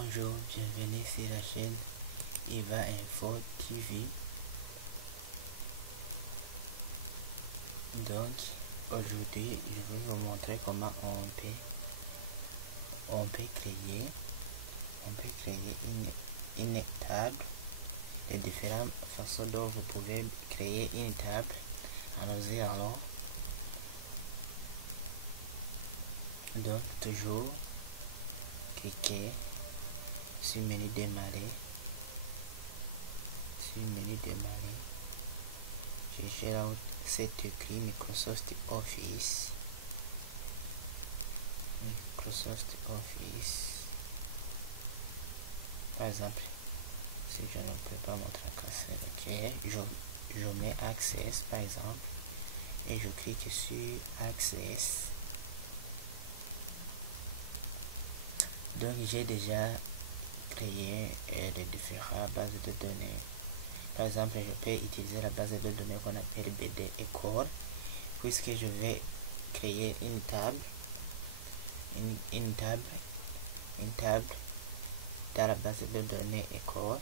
Bonjour, bienvenue sur la chaîne Eva Info TV. Donc aujourd'hui je vais vous montrer comment on peut créer une table, les différentes façons dont vous pouvez créer une table. Allons-y alors. Donc toujours cliquez sur menu démarrer, cherchez là où c'est écrit Microsoft Office. Par exemple, si je ne peux pas montrer un curseur, ok, je mets Access par exemple et je clique sur Access. Donc j'ai déjà créé les différentes bases de données. Par exemple, je peux utiliser la base de données qu'on appelle BD École, puisque je vais créer une table, dans la base de données École.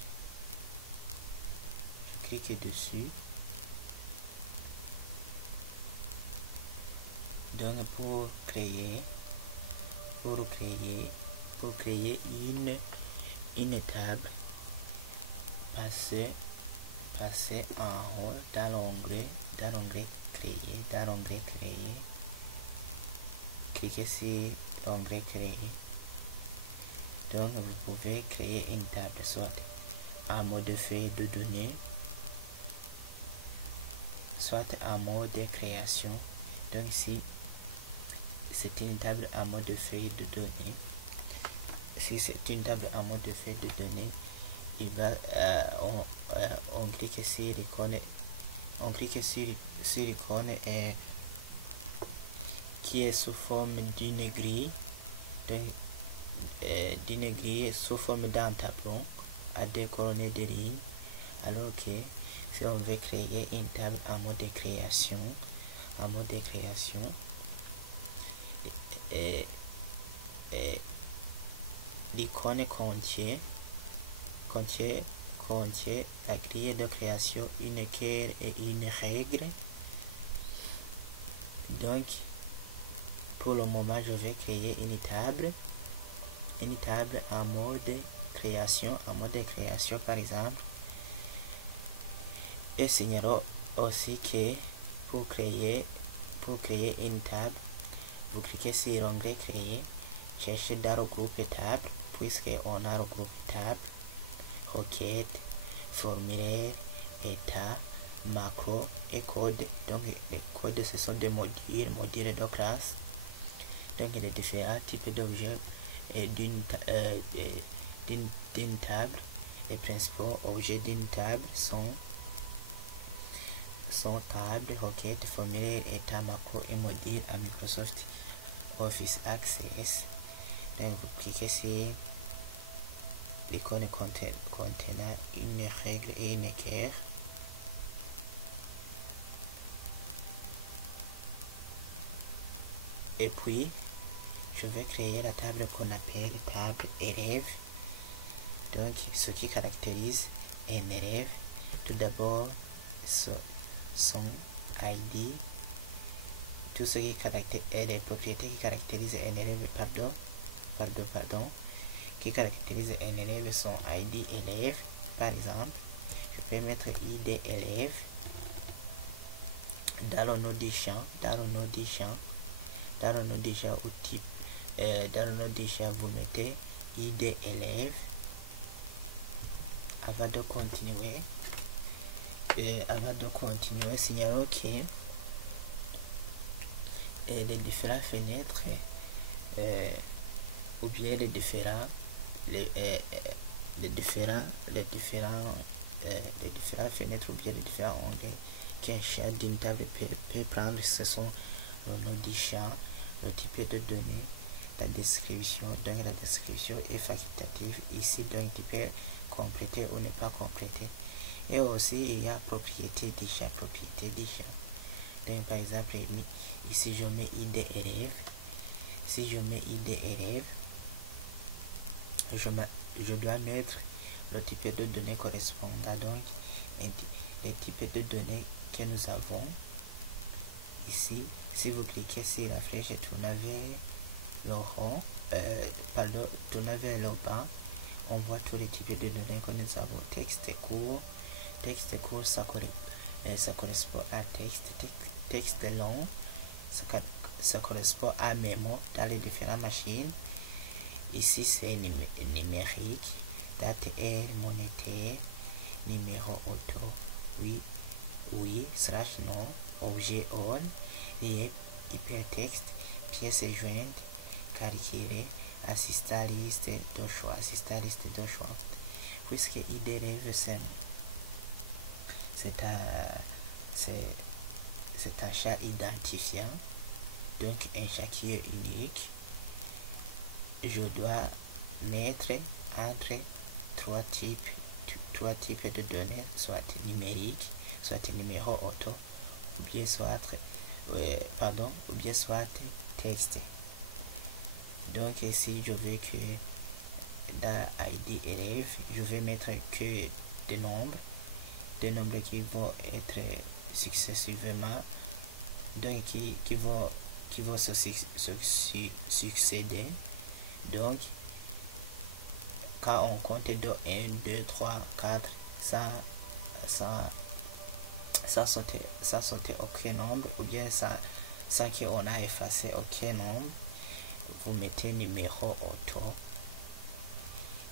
Je clique dessus. Donc pour créer une table, passez en haut dans l'onglet créer, cliquez sur l'onglet créer. Donc vous pouvez créer une table soit en mode feuille de données, soit en mode création. Donc ici c'est une table en mode feuille de données. Si c'est une table en mode feuille de données, on clique sur l'icône, qui est sous forme d'une grille, sous forme d'un tableau à deux colonnes de lignes. Alors que si on veut créer une table en mode création, l'icône contient la grille de création, une cœur et une règle. Donc pour le moment je vais créer une table en mode création, par exemple, et signalons aussi que pour créer une table, vous cliquez sur l'onglet créer, cherchez dans le groupe table, puisqu'on a le groupe table, requête, formulaire, état, macro et code. Donc les codes, ce sont des modules de classe. Donc les différents types d'objets d'une table. Les principaux objets d'une table sont table, requête, formulaire, état, macro et module à Microsoft Office Access. Donc vous cliquez sur l'icône contenant une règle et une équerre. Et puis je vais créer la table qu'on appelle table élève. Donc ce qui caractérise un élève, tout d'abord son ID, tout ce qui caractérise les propriétés qui caractérisent un élève, qui caractérise un élève, son ID élève. Par exemple, je peux mettre ID élève dans le nom du champ, ou type, dans le nom du champ vous mettez ID élève. Avant de continuer, signalons que les différentes fenêtres ou bien les différentes fenêtres ou bien les différents onglets qu'un champ d'une table peut prendre, ce sont le nom du champ, le type de données, la description. Donc la description est facultative ici, donc tu peux compléter ou ne pas compléter. Et aussi il y a propriété du champ. Donc par exemple ici je mets ID élève. Si je mets ID élève, je dois mettre le type de données correspondant. Donc les types de données que nous avons ici, si vous cliquez sur la flèche et tournez vers le rond, tournez vers le bas, on voit tous les types de données que nous avons. Texte court, ça correspond à texte long, ça correspond à mémo dans les différentes machines. Ici c'est numérique, date est monétaire, numéro auto, oui, /non, objet on, et hypertexte, pièce jointe, calculé, assistant liste de choix, puisque id élève c'est un chat identifiant, donc un chat qui est unique. Je dois mettre entre trois types de données, soit numérique, soit numéro auto, ou bien soit texte. Donc ici je veux que dans ID élève, je vais mettre que des nombres qui vont être successivement, donc qui vont se succéder. Donc quand on compte de 1, 2, 3, 4 sans sauter aucun nombre, ou bien sans qu'on a effacé aucun nombre, vous mettez numéro auto.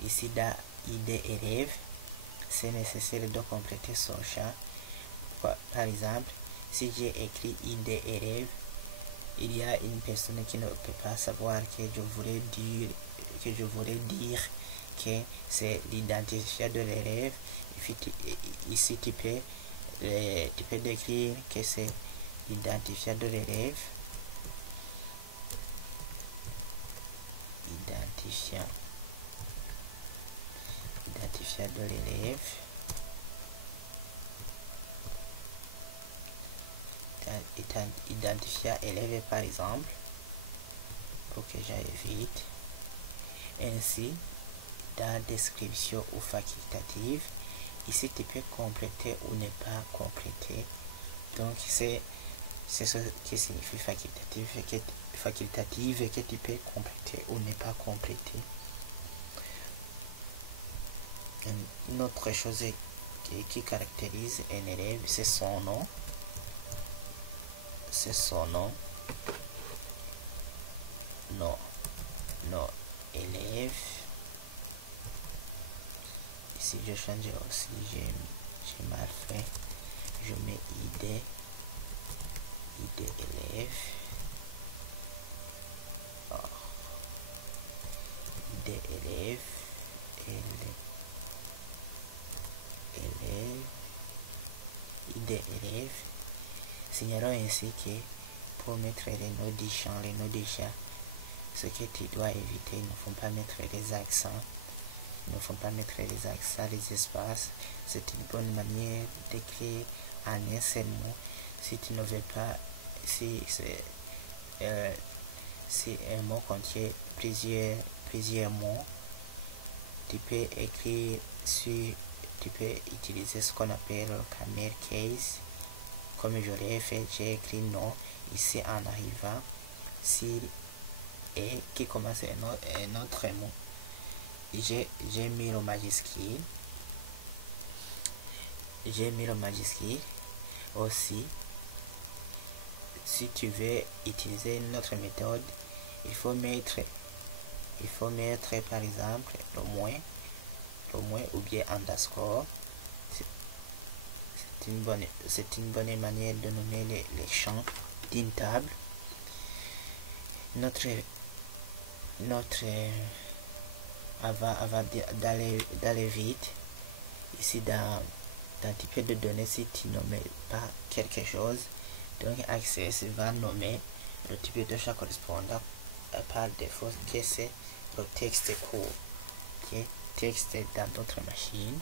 Ici dans ID élève, c'est nécessaire de compléter son champ. Par exemple, si j'ai écrit ID élève, il y a une personne qui ne peut pas savoir que je voulais dire que c'est l'identifiant de l'élève. Ici tu peux décrire que c'est l'identifiant de l'élève, identifiant de l'élève, identifiant élève par exemple, pour que j'aille vite. Ainsi, dans description ou facultative, ici tu peux compléter ou ne pas compléter. Donc c'est ce qui signifie facultative et que tu peux compléter ou ne pas compléter. Une autre chose qui caractérise un élève, c'est son nom. Non, élève. Ici je change aussi, j'ai mal fait, je mets ID élève. ID élève, ID élève. Signalons ainsi que pour mettre les noms du champ, ce que tu dois éviter, il ne faut pas mettre les accents, les espaces. C'est une bonne manière d'écrire en un seul mot. Si tu ne veux pas, si un mot contient plusieurs mots, tu peux utiliser ce qu'on appelle le camel case. Comme je l'ai fait, j'ai écrit non ici en arrivant, s'il et qui commence un autre mot, j'ai mis le majuscule. Aussi, si tu veux utiliser une autre méthode, il faut mettre par exemple le moins ou bien underscore. C'est une bonne manière de nommer les champs d'une table. Avant d'aller vite, ici dans type de données, si tu nommes pas quelque chose, donc Access va nommer le type de champ correspondant par défaut, que c'est le texte court, texte dans d'autres machines.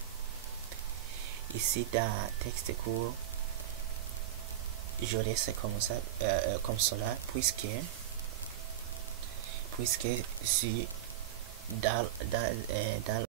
Ici dans texte court, je laisse comme cela, puisque si dans